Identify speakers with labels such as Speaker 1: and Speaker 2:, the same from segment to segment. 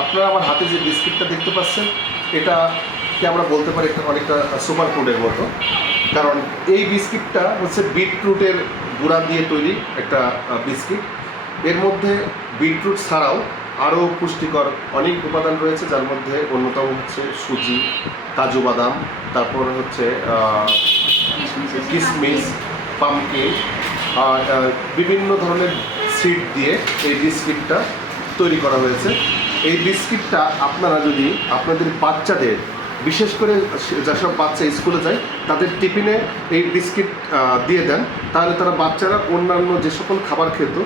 Speaker 1: আপনারা আমার হাতে যে বিস্কিটটা দেখতে পাচ্ছেন, এটা কি আমরা বলতে পারি একটা অনেকটা সুপার ফুডের মতো। কারণ এই বিস্কিটটা হচ্ছে বিটরুটের গুঁড়া দিয়ে তৈরি একটা বিস্কিট। এর মধ্যে বিটরুট ছাড়াও আরও পুষ্টিকর অনেক উপাদান রয়েছে, যার মধ্যে অন্যতম হচ্ছে সুজি, কাজু বাদাম, তারপর হচ্ছে কিশমিশ পামকিন, আর বিভিন্ন ধরনের সিড দিয়ে এই বিস্কিটটা তৈরি করা হয়েছে। এই বিস্কিটটা আপনারা যদি আপনাদের বাচ্চাদের, বিশেষ করে যেসব বাচ্চা স্কুলে যায়, তাদের টিফিনে এই বিস্কিট দিয়ে দেন, তাহলে তারা বাচ্চারা অন্যান্য যে সকল খাবার খেত,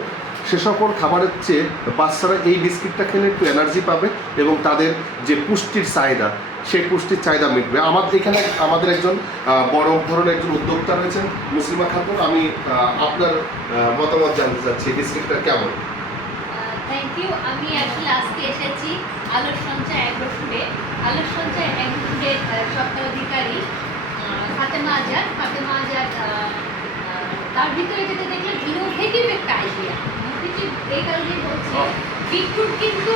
Speaker 1: সে সকল খাবারের চেয়ে বাচ্চারা এই বিস্কিটটা খেলে একটু এনার্জি পাবে এবং তাদের যে পুষ্টির চাহিদা, সেই পুষ্টির চাহিদা মিটবে। আমাদের এখানে আমাদের একজন বড় ধরনের একজন উদ্যোক্তা রয়েছেন, মুসলিমা খাতুন। আমি আপনার মতামত জানতে চাচ্ছি বিস্কিটটা কেমন?
Speaker 2: থ্যাংক ইউ আমি আসলে আজকে এসেছি আলোর সঞ্চয় অ্যাগ্রো ফুডে আলোর সঞ্চয় অ্যাগ্রো ফুডের সত্ত্বাধিকারী ফাতেমা আজাদ। ফাতেমা আজাদ তার ভিতরে যেটা দেখলাম ইনোভেটিভ একটা আইডিয়া ইনোভেটিভ এই কারণে বলছি
Speaker 1: হ্যাঁ।
Speaker 2: বিটরুট কিন্তু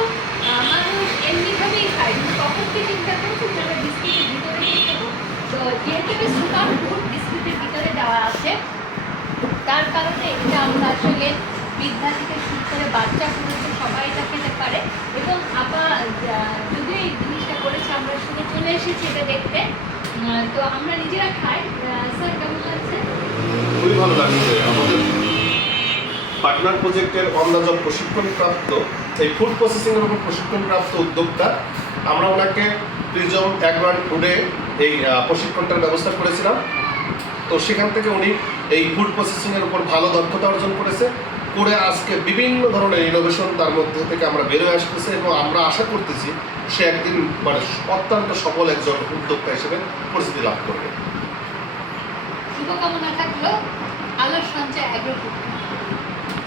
Speaker 2: মানুষ এমনিভাবেই খায়। কিন্তু তখন কি চিন্তা করছি যে আমরা বিস্কিটের ভিতরে তো যেহেতু সুপার ফুড বিস্কিটের ভিতরে দেওয়া আছে তার কারণে এটা আমরা আসলে বিদ্যা থেকে করে বাচ্চা পর্যন্ত সবাই এটা খেতে পারে। এবং আবার যদিও এই জিনিসটা করেছে, আমরা শুনে চলে এসেছি এটা দেখতে। তো আমরা নিজেরা খাই। স্যার, কেমন লাগছে?
Speaker 1: খুবই ভালো লাগছে আমাদের। পার্টনার প্রজেক্টের অন্দাজ প্রশিক্ষণপ্রাপ্ত, এই ফুড প্রসেসিংয়ের উপর প্রশিক্ষণপ্রাপ্ত উদ্যোক্তা। আমরা ওনাকে প্রিজম অ্যাগ্রান ফুডে এই প্রশিক্ষণটার ব্যবস্থা করেছিলাম। তো সেখান থেকে উনি এই ফুড প্রসেসিংয়ের উপর ভালো দক্ষতা অর্জন করেছে। করে আজকে বিভিন্ন ধরনের ইনোভেশন তার মধ্যে থেকে আমরা বেরোয় আসতেছে এবং আমরা আশা করতেছি সে একদিন মানে অত্যন্ত সফল একজন উদ্যোক্তা হিসেবে পরিচিতি লাভ করবে।
Speaker 2: শুভকামনা থাকল। আলোর সঞ্চয়